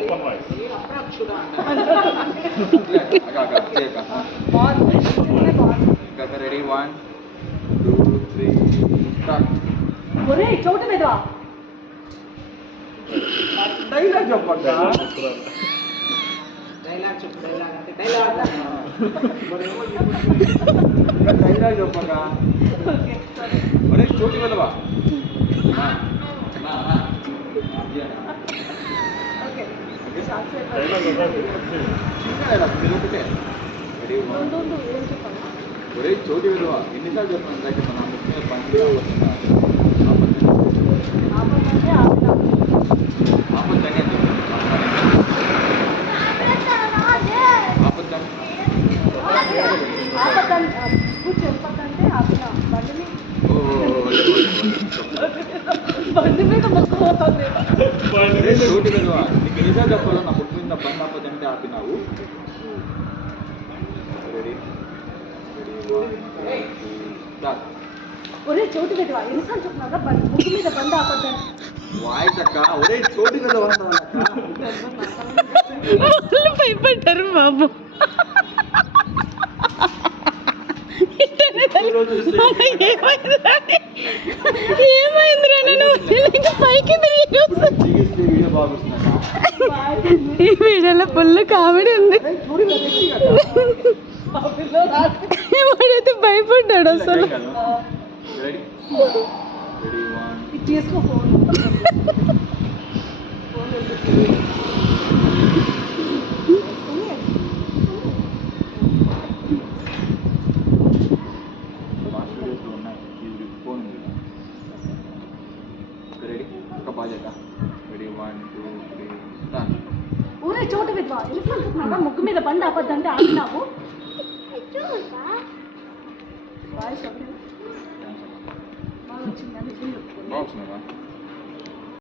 Open voice ready 1 2 3 start. ఒరే చోటు మీద డైలాగ్ చెప్పక్క. డైలాగ్ చెప్పు. డైలాగ్ అంటే డైలాగ్ డైలాగ్ చెప్పక్క. ఒరే చోటు వెళ్ళవా. ఒరే చోటు విలువ ఎన్నిసార్లు చెప్పాను ఇందాక మన ముఖ్య పండుగ బండి మీద మొక్కుపోతుంది. చోటు విలువ నీకు ఎన్నిసార్లు చెప్పాలో నా ముట్టు మీద బండి ఆపదంటే ఆపినావు. ఒరే చోటు మీద ఎన్నిసార్లు చెప్తున్నారా ముగ్గు మీద బండి ఆపద్దని. వాయిస్ అక్క. ఒరే చోటు విలువ భయపడ్డారు బాబు. ఏమైందిరా నేను పైకి ఈ వీడియోలో ఫుల్ కామెడీ ఉంది. వాడైతే భయపడ్డాడు అసలు. తీసుకో ఫోన్. ఊరే చోటు విద్వా ఎలిఫెంట్ ముగ్గు మీద బండి ఆపద్దంటే ఆపినావు. వాయిస్ వచ్చిందని